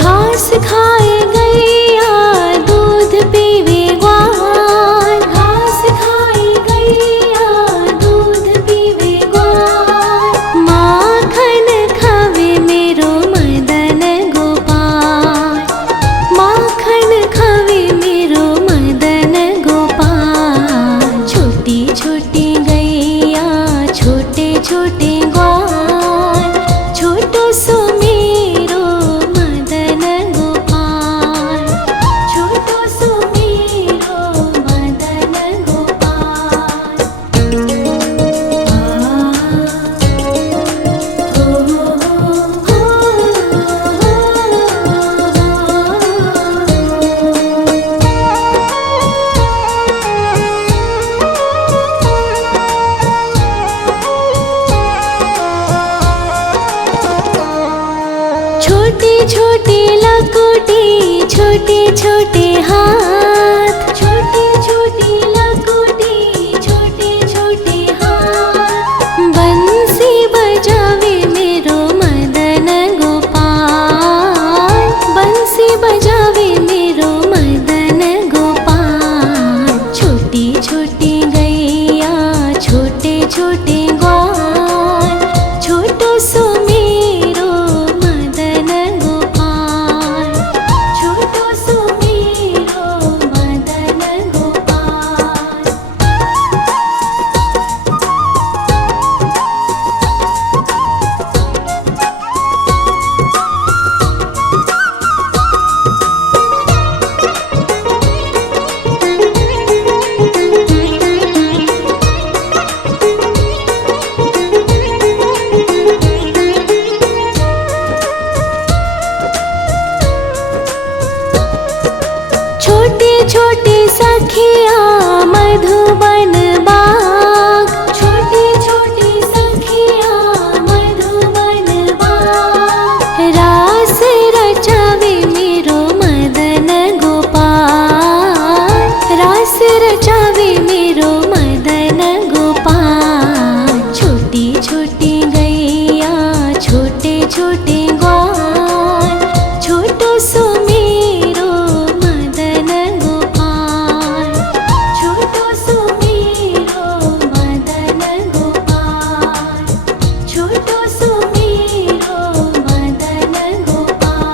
घास खाए गैया दूध पीवे ग्वाल, घास खाए गैया दूध पीवे ग्वाल। माखन खावे मेरो मदन गोपाल, माखन खावे मेरो मदन गोपाल। छोटी छोटी गैया छोटे छोटे ग्वाल, छोटो सो मेरो मदन गोपाल, छोटो सो मेरो मदन गोपाल। छोटी छोटी लकोटी छोटे छोटे हाथ, छोटी छोटी लकोटी छोटे छोटे हाथ। बंसी बजावे मेरो मदन गोपाल, बंसी बजावे मेरो मदन गोपाल। छोटी छोटी गैया छोटे छोटे ग्वाल, छोटो सो मेरो मदन गोपाल, छोटो सो मेरो मदन गोपाल। छोटे छोटे सखिया मधुबन बाग, छोटे छोटे सखिया मधुबन बाग। रास रचावे मेरो मदन गोपाल, रास रचावे मेरो मदन गोपाल। छोटी छोटी गैया छोटे छोटे ग्वाल, छोटो सो मेरो मदन गोपाल, छोटो सो मेरो मदन गोपाल, छोटो सो मेरो मदन गोपाल।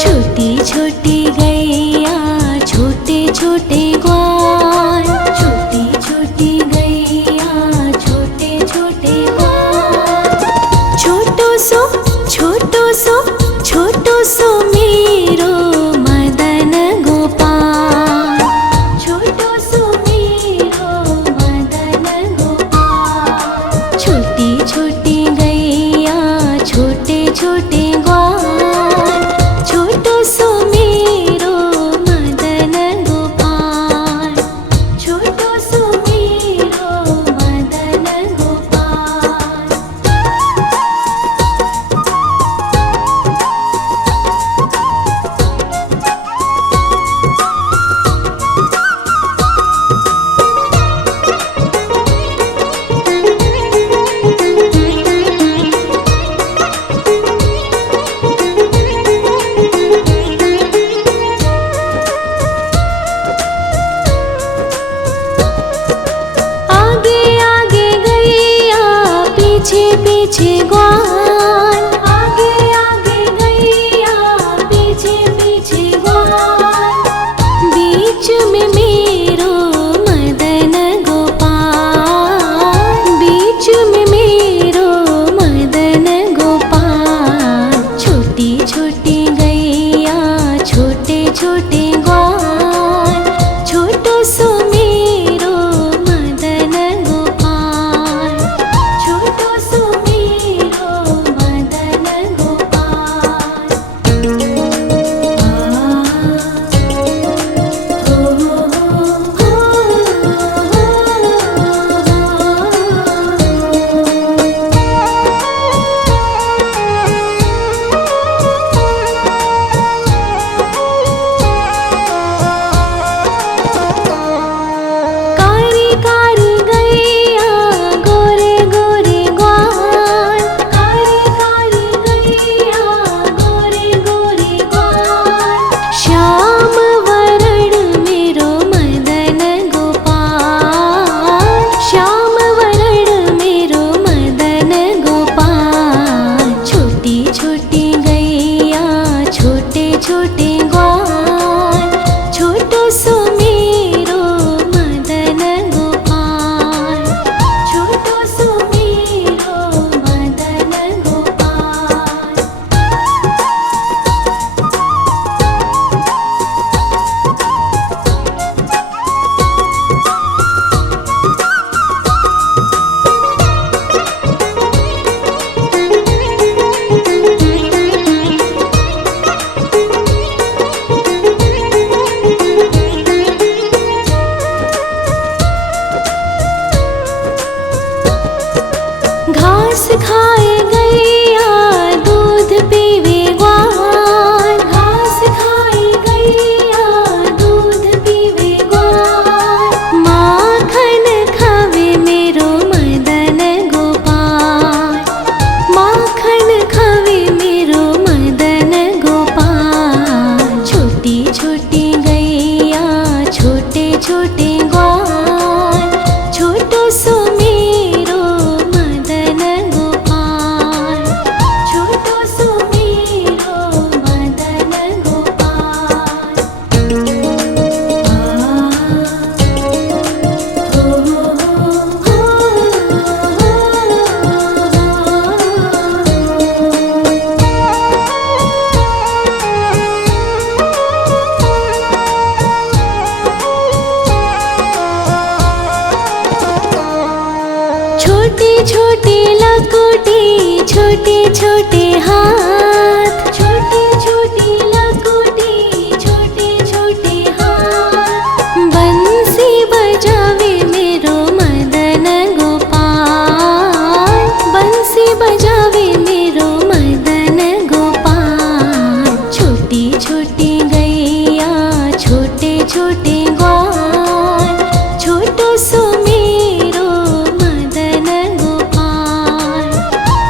छोटी छोटी गैया छोटे छोटे ग्वाल, छोटी छोटी गैया छोटे छोटे ग्वाल। छोटो सो छोटो सो छोटो सो मेरो मदन गोपाल, छोटो सो मेरो मदन गोपाल। छोटी छोटी गैया छोटे छोटे ग्वाल, छोटो सो मेरो मदन गोपाल, छोटो सो मेरो मदन गोपाल। आगे आगे गैया पीछे पीछे ग्वाल, आगे आगे गैया पीछे पीछे ग्वाल। बीच में मेरो मदन गोपाल, बीच में मेरो मदन गोपाल। छोटी छोटी गैया छोटे छोटे ग्वाल, छोटो सो मेरो मदन गोपाल, छोटो सो मेरो घास खाए गैया दूध पीवे ग्वाल, घास खाए गैया दूध पीवे ग्वाल, माखन खावे मेरो मदन गोपाल, माखन खावे मेरो मदन गोपाल। छोटी छोटी गैया छोटे छोटे ग्वाल, छोटो सो मेरो मदन गोपाल, छोटो सो मेरो मदन गोपाल। छोटे छोटे लकोटी छोटे छोटे हाथ, छोटे छोटे लकोटी छोटे छोटे हाथ, बंसी बजावे मेरो मदन गोपाल, बंसी बजावे मेरो मदन गोपाल। छोटी छोटी गैया छोटे छोटे ग्वाल, छोटो सो मेरो मदन गोपाल,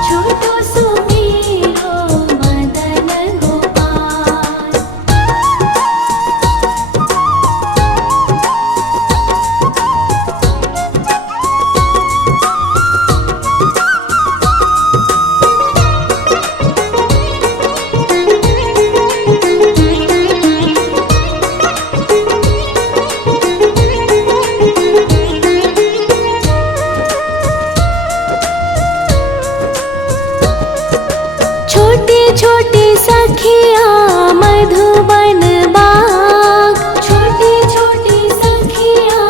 छोटो सो मेरो मदन गोपाल। छोटे छोटे सखिया मधुबन बाग, छोटे छोटे सखिया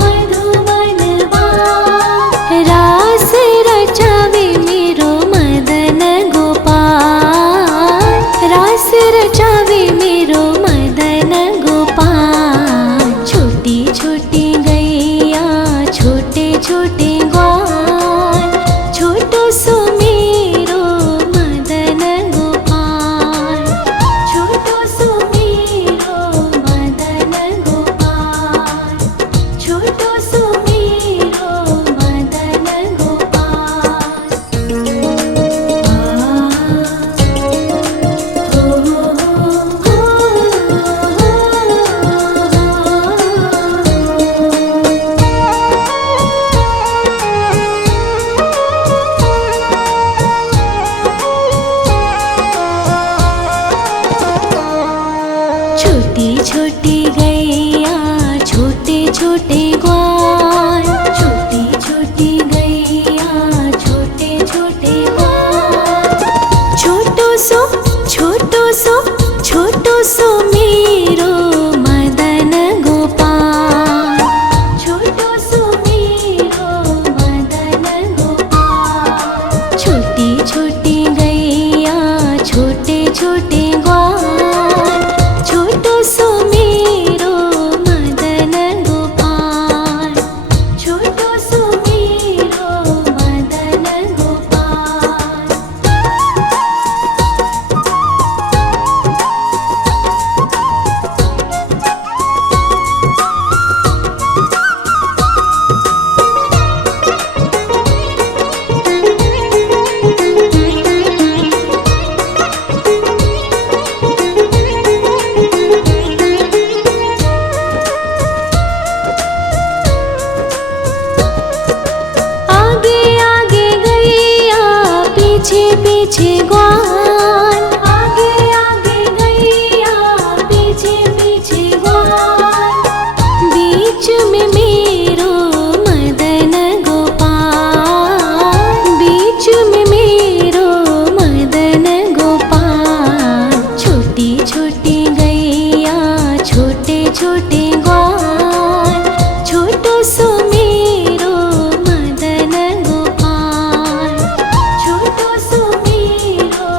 मधुबन बाग, रास रचावे मेरो मदन गोपाल, रास रचावे मेरो मदन गोपाल। छोटी छोटी गैया छोटे छोटे ग्वाल, छोटो सो मेरो मदन गोपाल, छोटो सो मेरो मदन गोपाल, छोटो सो मेरो मदन गोपाल। छोटी छोटी गैया छोटे छोटे ग्वाल, छोटी छोटी गैया छोटे छोटे ग्वाल, छोटो सो छोटो सो छोटो सो मेरो मदन गोपाल, छोटो सो मेरो मदन गोपाल। छोटी छोटी गैया छोटे छोटे ग्वाल, छोटो सो मेरो मदन गोपाल, छोटो सो मेरो मदन गोपाल। आगे आगे गैया पीछे पीछे ग्वाल, आगे आगे गैया पीछे पीछे ग्वाल, बीच में मेरो मदन गोपाल, बीच में मेरो मदन गोपाल। छोटी छोटी गैया छोटे छोटे ग्वाल, छोटो सो मेरो मदन गोपाल, छोटो सो मेरो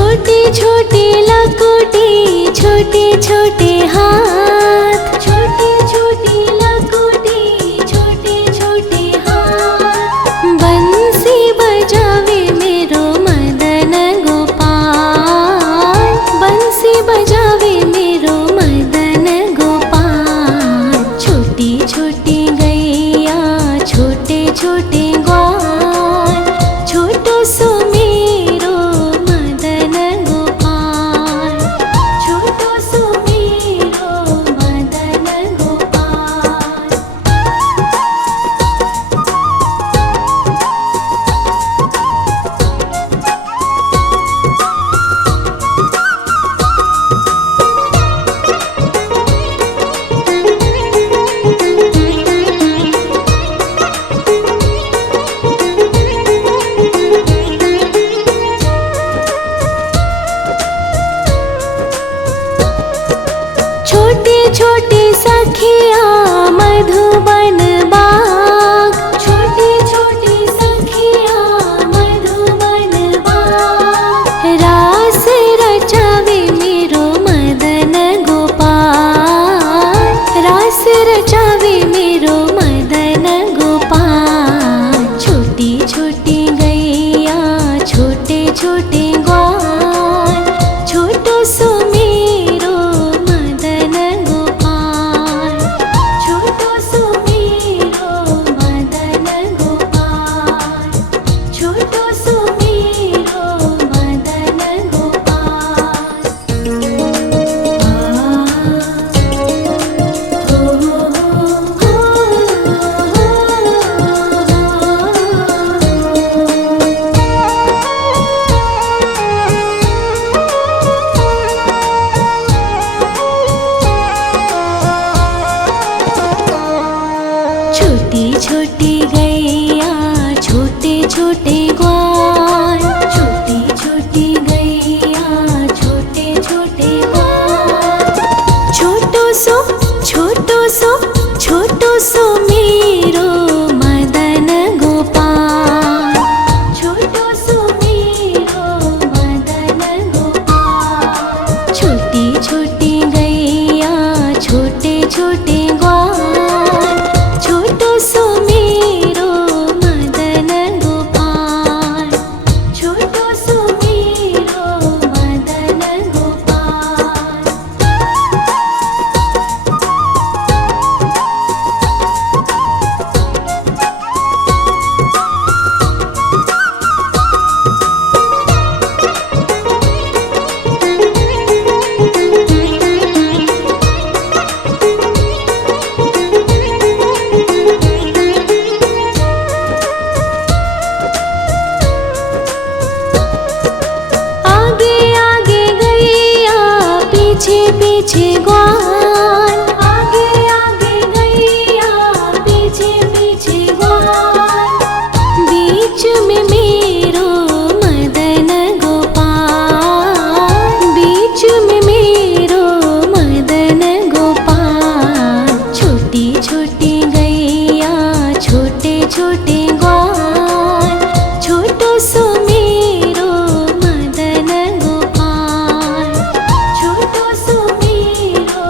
छोटे छोटे लकोटे छोटे छोटे हाथ, छोटे छोटे लकोटे छोटे छोटे हाथ। बंसी बजावे मेरो मदन गोपाल, बंसी बजावे मेरो मदन गोपाल। छोटी छोटी गैया छोटे छोटे ग्वाल, छोटो सो मेरो मदन गोपाल, छोटो सो मेरो मदन गोपाल। छोटे छोटे सखिया मधुबन बाग, छोटे छोटे सखिया मधुबन बाग। रास रचावे मेरो मदन गोपाल, रास रचावे मेरो मदन गोपाल। छोटी छोटी गैया छोटे छोटे ग्वाल, छोटो सो मेरो मदन गोपाल, छोटो सो मेरो मदन गोपाल, छोटो सो मेरो मदन गोपाल। छोटी छोटी गैया छोटे छोटे ग्वाल, छोटी छोटी गैया छोटे छोटे ग्वाल। छोटो सो छोटो सो छोटो सो मेरो मदन गोपाल, छोटो सो मेरो मदन गोपाल। छोटी छोटी गैया छोटे छोटे ग्वाल, छोटो सो मेरो मदन गोपाल, छोटो सो मेरो मदन गोपाल। आगे आगे गैया पीछे पीछे ग्वाल, आगे आगे गैया पीछे पीछे ग्वाल। बीच में मेरो मदन गोपाल, बीच में मेरो मदन गोपाल। छोटी छोटी गैया छोटे छोटे ग्वाल, छोटो सो मेरो मदन गोपाल, छोटो सो मेरो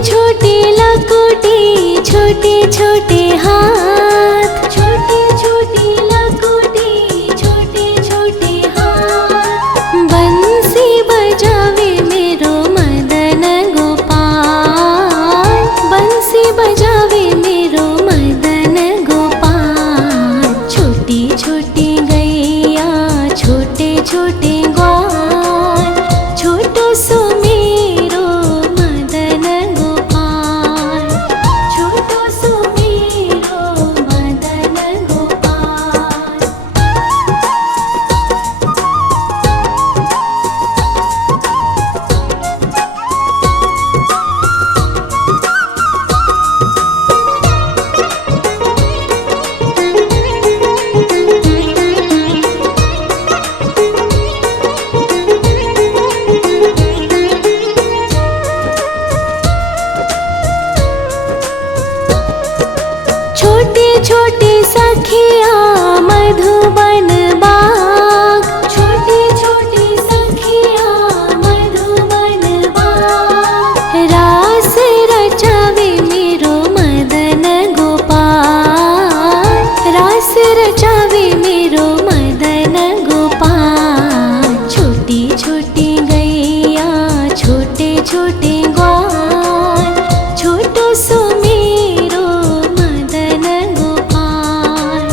छोटी लकुटी छोटे छोटे हाथ, छोटी छोटी लकुटी छोटे छोटे हाथ। बंसी बजावे मेरो मदन गोपाल, बंसी बजावे मेरो मदन गोपाल। छोटी छोटी गैया छोटे छोटे ग्वाल, छोटो सो मेरो मदन गोपाल, छोटो सो मेरो मदन गोपाल। छोटे छोटे सखिया मधुबन बाग, छोटे छोटे सखिया मधुबन बाग। रास रचावे मेरो मदन गोपाल, रास रचावे मेरो मदन गोपाल। छोटी छोटी गैया छोटे छोटे ग्वाल, छोटो सो मेरो मदन गोपाल,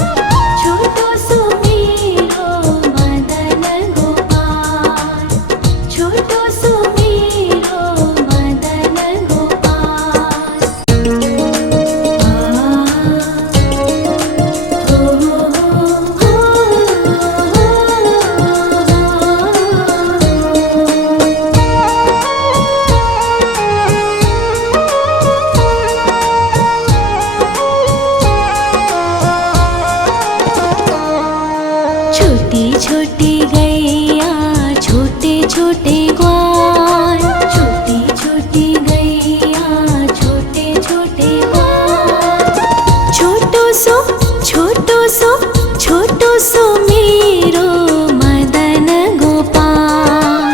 छोटो सो मेरो मदन गोपाल, छोटो सो मेरो मदन गोपाल। छोटी छोटी गैया छोटे छोटे ग्वाल, छोटी छोटी गैया छोटे छोटे ग्वाल। छोटो सो छोटो सो छोटो सो मेरो मदन गोपाल,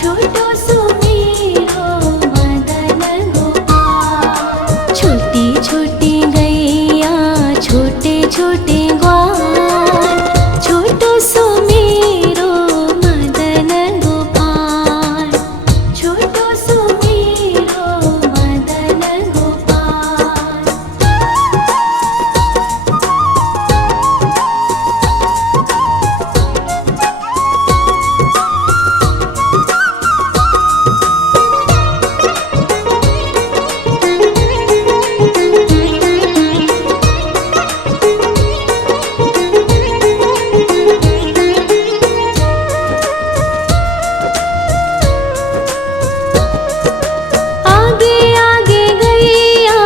छोटो सो मेरो मदन गोपाल। छोटी छोटी गैया छोटे छोटे ग्वाल, छोटो सो मेरो मदन गोपाल, छोटो सो मेरो मदन गोपाल। आगे आगे गैया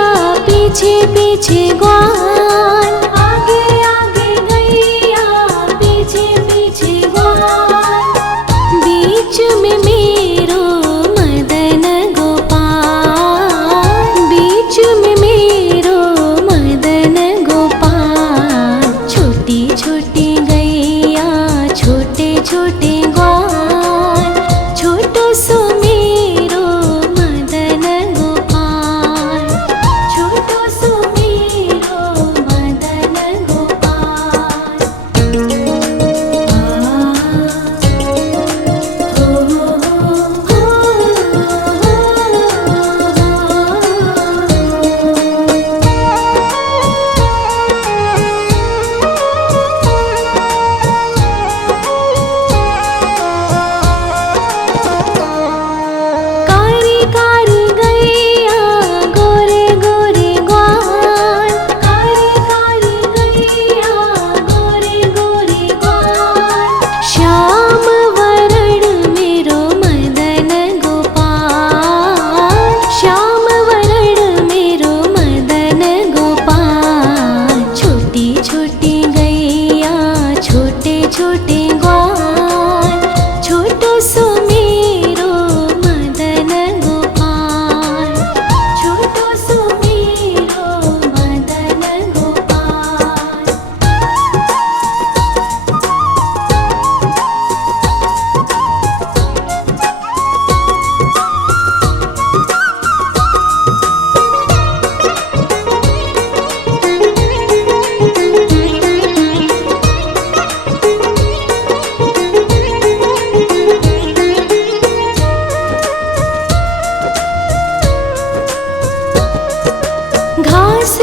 पीछे पीछे ग्वाल, आगे आगे गैया पीछे पीछे ग्वाल। बीच में मेरो मदन गोपाल, बीच में मेरो मदन गोपाल। छोटी छोटी गैया छोटे छोटे ग्वाल, छोटो सो मेरो मदन गोपाल, छोटो सो मेरो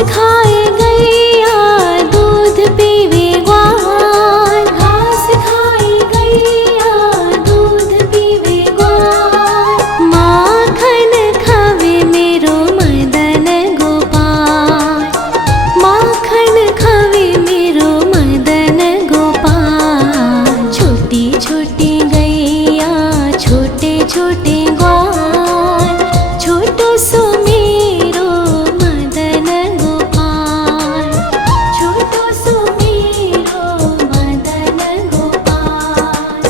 खाए गैया दूध पीवे ग्वाल, घास खाए गैया दूध पीवे ग्वाल। माखन खावे मेरो मदन गोपाल, माखन खावे मेरो मदन गोपाल। छोटी छोटी गैया छोटे छोटे ग्वाल, छोटो सो मेरो मदन गोपाल, छोटो सो मेरो मदन गोपाल।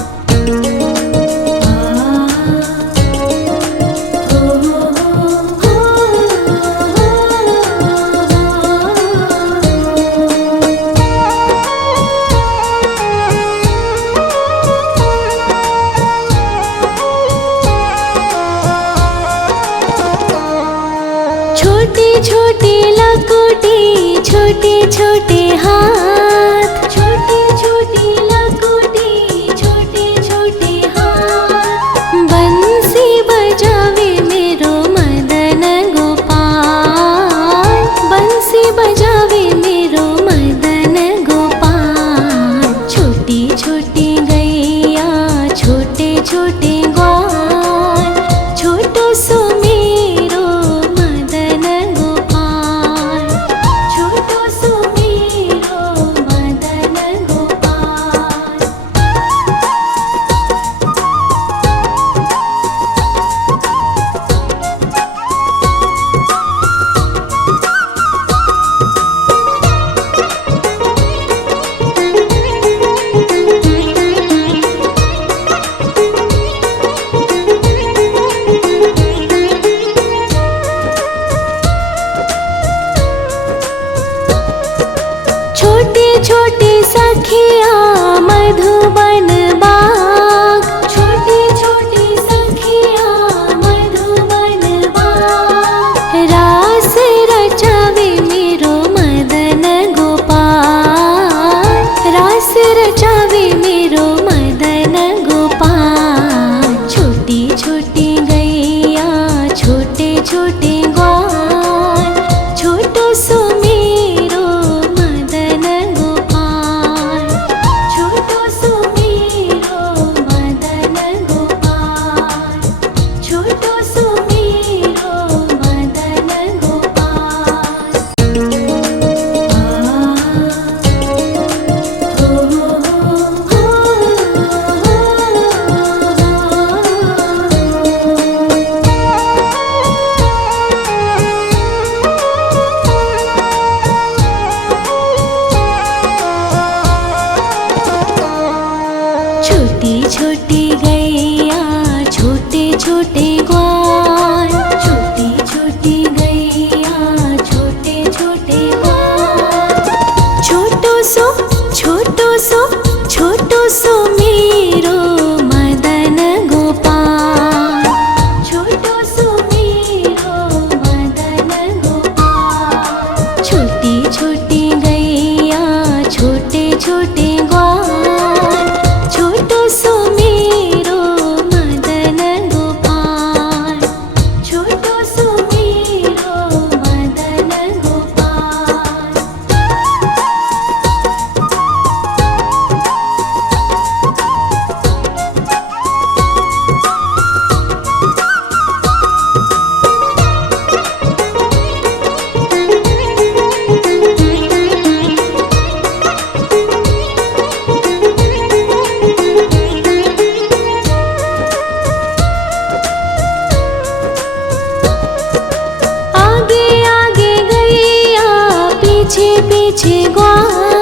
छोटी छोटी लकुटी छोटे छोटे हाथ, छोटी छोटी लकुटी छोटे छोटे हाथ। बंसी बजावे मेरो मदन गोपाल, बंसी बजावे मेरो मदन गोपाल। छोटी छोटी गैया छोटे छोटे ग्वाल, छोटो सो मेरो मदन गोपाल, छोटो सो मेरो मदन गोपाल। छोटे छोटे सखिया मधुबन बाग, छोटे छोटे सखिया मधुबन बाग। रास रचावे मेरो मदन गोपाल, रास रचावे मेरो मदन गोपाल। छोटी छोटी गैया छोटे छोटे ग्वाल, छोटो सो मेरो मदन गोपाल, छोटो सो मेरो मदन गोपाल, छोटो सो मेरो मदन गोपाल। छोटी छोटी गैया छोटे छोटे ग्वाल, छोटी छोटी गैया छोटे छोटे ग्वाल। छोटो सो छोटो सो छोटो सो मेरो मदन गोपाल, छोटो सो मेरो मदन गोपाल। छोटी छोटी गैया छोटे छोटे ग्वाल, छोटो सो मेरो मदन गोपाल, छोटो सो मेरो मदन गोपाल। आगे आगे गैया पीछे पीछे ग्वाल,